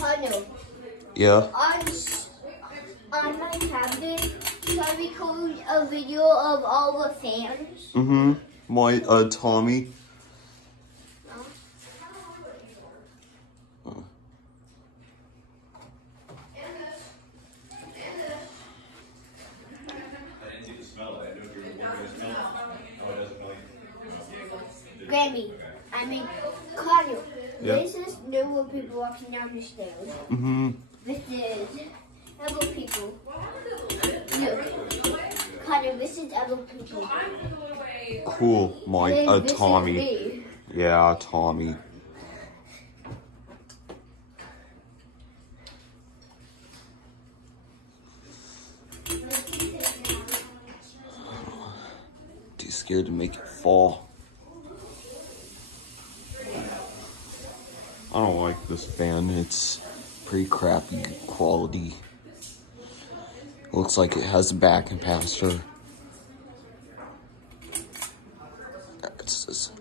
Connor. Yeah. On my tablet, so I recorded a video of all the fans. Mm-hmm. My, Tommy. Grammy, I mean, Connor. Yeah. This is newer people walking down the stairs. Mm-hmm. This is other people. Look. Connor, this is other people. Cool. My, And this Tommy. is me. Yeah, Tommy. Too scared to make it fall. I don't like this fan. It's pretty crappy quality. Looks like it has a back capacitor. It's just